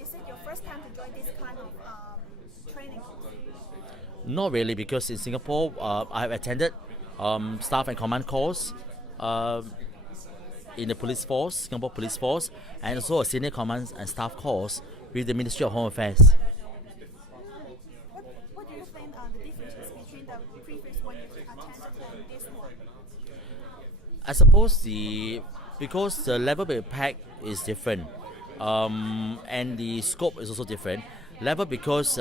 Is it your first time to join this kind of training? Not really, because in Singapore, I have attended staff and command course uh, in the police force, Singapore Police Force, and also a senior command and staff course with the Ministry of Home Affairs. What do you think are the differences between the previous one you attended and this one? I suppose because the level of impact is different, and the scope is also different. Level because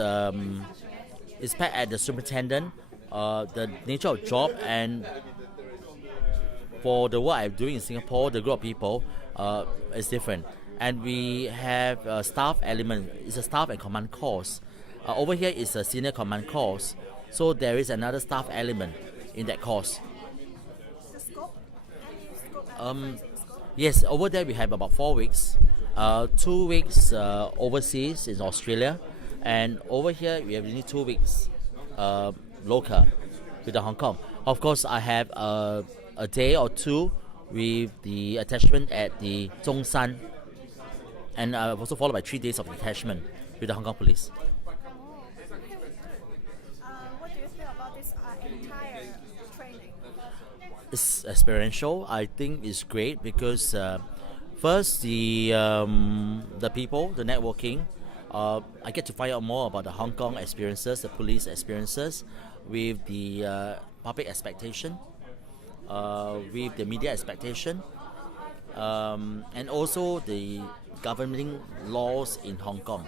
it's packed at the superintendent, the nature of job, and for the work I'm doing in Singapore, the group of people is different. And we have a staff element. It's a staff and command course. Over here is a senior command course. So there is another staff element in that course. The scope? Any scope and Um, difference in scope? yes, over there we have about 4 weeks. 2 weeks overseas in Australia. And over here we have only 2 weeks local with the Hong Kong. Of course, I have a day or two with the attachment at the Zhongshan, and also followed by 3 days of detachment with the Hong Kong police. What do you feel about this entire training? It's experiential. I think it's great because first the people, the networking. I get to find out more about the Hong Kong experiences, the police experiences, with the public expectation, with the media expectation, and also the governing laws in Hong Kong.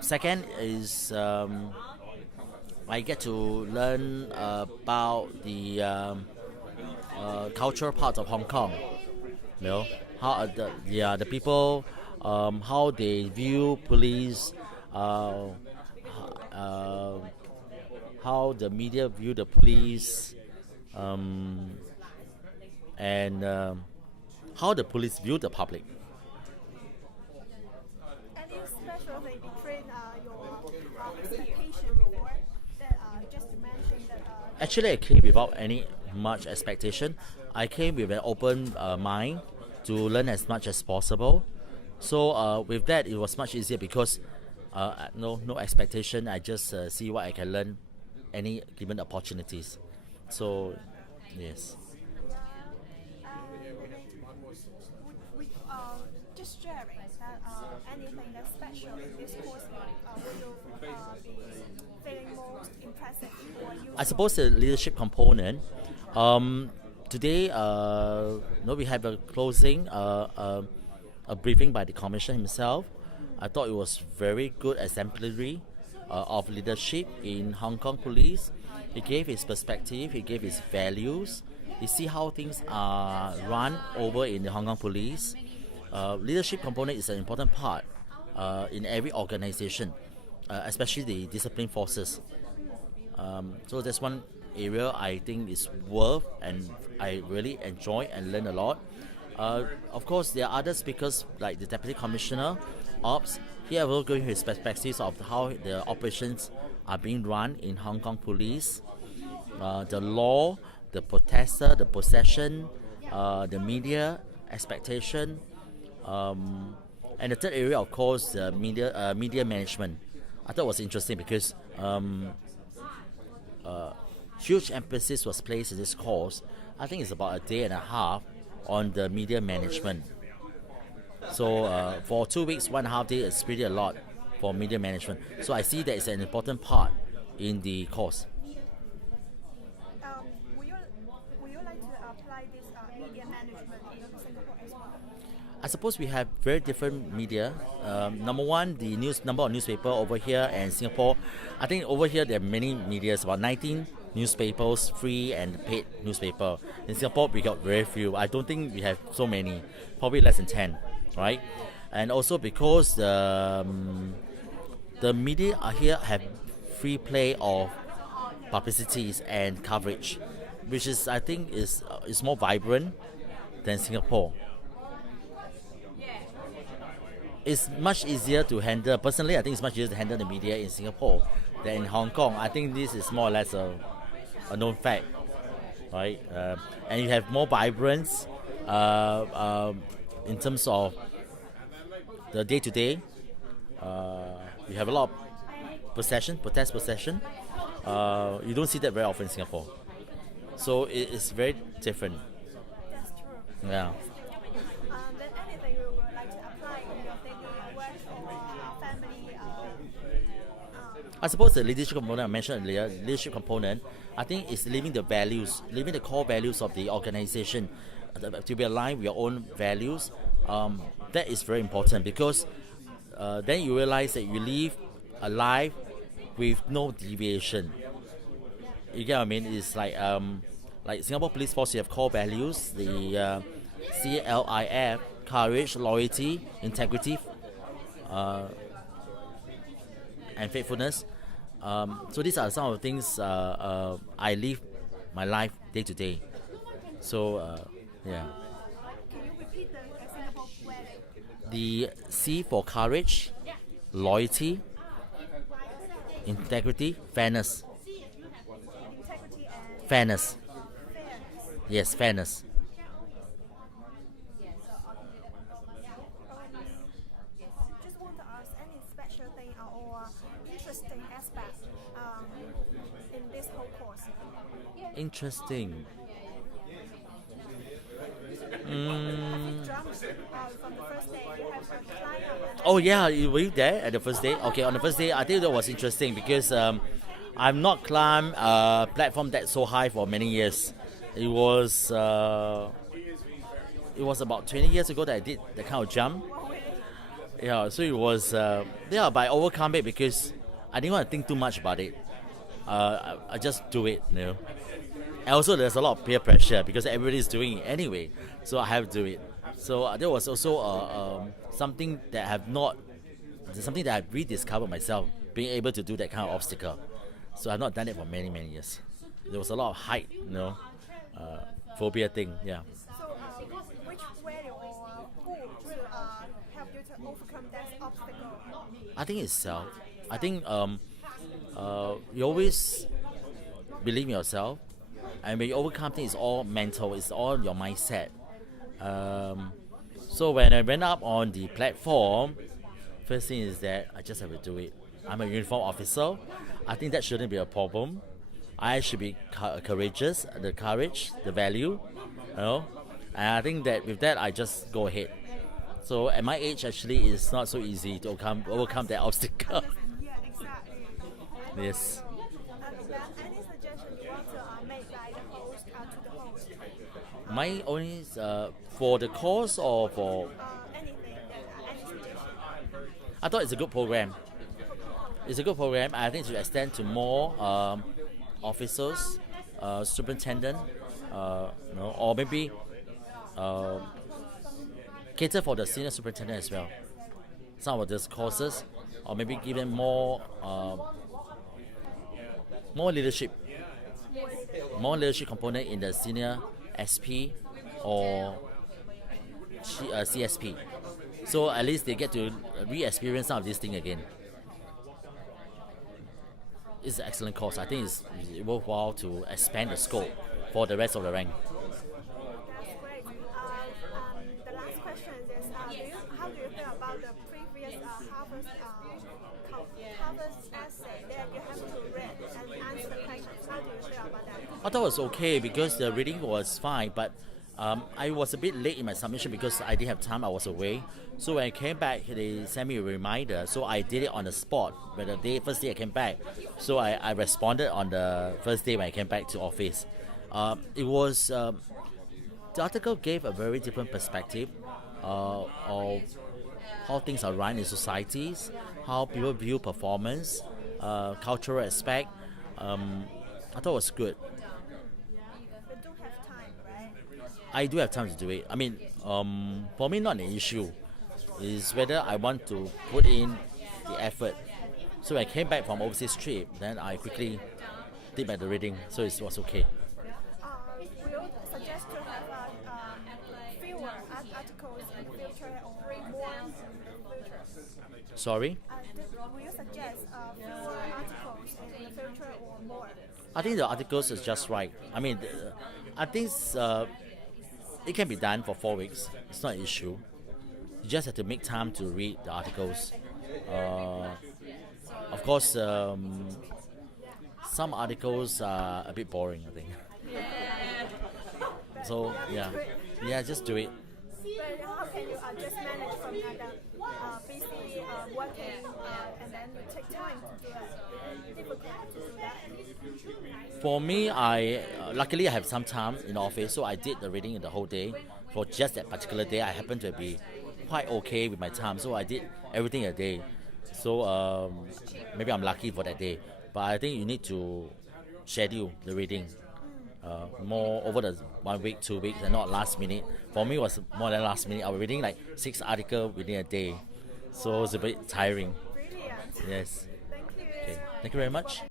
Second is I get to learn about the cultural parts of Hong Kong. You know how the people, how they view police, how the media view the police, and how the police view the public. Any specialty between your expectation before that just to mention that Actually, I came without any much expectation. I came with an open mind to learn as much as possible. So with that, it was much easier because no expectation. I just see what I can learn, any given opportunities. So yes. just sharing that anything that's special in this course will you be feeling most impressive or useful? I suppose the leadership component. Today, we have a closing, a briefing by the commissioner himself. I thought it was very good, exemplary of leadership in Hong Kong police. He gave his perspective, he gave his values. He see how things are run over in the Hong Kong police. Leadership component is an important part in every organization, especially the discipline forces. So that's one area I think is worth, and I really enjoy and learn a lot. Of course, there are other speakers like the Deputy Commissioner, Ops. He will give his perspectives of how the operations are being run in Hong Kong Police, the law, the protester, the possession, the media expectation, and the third area, of course, the media management. I thought it was interesting because huge emphasis was placed in this course. I think it's about a day and a half on the media management. So for 2 weeks, 1.5 days, it's pretty a lot for media management. So I see that it's an important part in the course. Would you like to apply this media management in Singapore as well? I suppose we have very different media. Number one, the number of newspaper over here and Singapore. I think over here there are many medias, about 19 newspapers, free and paid newspaper. In Singapore, we got very few. I don't think we have so many, probably less than 10, right? And also because the media are here have free play of publicities and coverage, which is I think is more vibrant than Singapore. It's much easier to handle. Personally, I think it's much easier to handle the media in Singapore than in Hong Kong. I think this is more or less a known fact, right? And you have more vibrance in terms of the day-to-day. We have a lot of protest possession. You don't see that very often in Singapore. So it's very different. That's true. Yeah. Then anything you would like to apply in your daily work or family? I suppose the leadership component I mentioned earlier, leadership component, I think is living the core values of the organization, to be aligned with your own values. That is very important because then you realize that you live a life with no deviation. You get what I mean? It's like Singapore Police Force, you have core values, the CLIF, courage, loyalty, integrity, and faithfulness. So these are some of the things I live my life day to day. So yeah. Can you repeat the Singapore value? The C for courage, loyalty, integrity, fairness. Integrity and Fairness. fairness. Yes, fairness. Just want to ask any special thing or interesting aspect in this whole course? Interesting. Drums from the first day you have to climb up and Oh yeah, were you there at the first day? Okay, on the first day, I think that was interesting because I've not climbed a platform that's so high for many years. It was about 20 years ago that I did that kind of jump. Yeah, so it was but I overcome it because I didn't want to think too much about it. I just do it, you know. And also there's a lot of peer pressure because everybody's doing it anyway, so I have to do it. So there was also something that I've rediscovered myself, being able to do that kind of obstacle. So I've not done it for many years. There was a lot of height, phobia thing. Yeah. so which value or who will help you to overcome that obstacle? I think it's self. I think you always believe in yourself, and when you overcome things, it's all mental. It's all your mindset. So when I went up on the platform, first thing is that I just have to do it. I'm a uniform officer. I think that shouldn't be a problem. I should be courageous, the courage, the value, And I think that with that, I just go ahead. So at my age, actually, it's not so easy to overcome that obstacle. Yeah, exactly. Yes. Any suggestion you want to make like the host to the host? My only for the course or for Anything, any suggestion? I thought it's a good program. It's a good program. I think it should extend to more officers, superintendent, or maybe cater for the senior superintendent as well. Some of these courses, or maybe give them more leadership, component in the senior SP or CSP. So at least they get to re-experience some of this thing again. It's an excellent course. I think it's worthwhile to expand the scope for the rest of the rank. That's great. The last question is, how do you feel about the previous Harvard essay that you have to read and answer the questions? How do you feel about that? I thought it was okay because the reading was fine, but I was a bit late in my submission because I didn't have time. I was away. So when I came back, they sent me a reminder. So I did it on the spot. But the first day I came back, so I responded on the first day when I came back to office. It was the article gave a very different perspective of how things are run in societies, how people view performance, cultural aspect. I thought it was good. You don't have time, right? I do have time to do it. I mean, for me, not an issue. Is whether I want to put in the effort. So when I came back from overseas trip, then I quickly did the reading, so it was okay. Will you suggest to have fewer articles in the future or more in the future? Sorry? Will you suggest fewer articles in the future or more? I think the articles is just right. I mean, I think it can be done for 4 weeks. It's not an issue. You just have to make time to read the articles. Of course, some articles are a bit boring, I think. So yeah, just do it. But how can you just manage from like a busy working and then you take time to do it? It's difficult to do that. For me, I luckily I have some time in the office, so I did the reading in the whole day. For just that particular day, I happened to be quite okay with my time, so I did everything a day. So maybe I'm lucky for that day. But I think you need to schedule the reading more over the 1 week, 2 weeks, and not last minute. For me, it was more than last minute. I was reading like 6 articles within a day, so it's a bit tiring. Brilliant. Yes. Thank you. Okay. Thank you very much.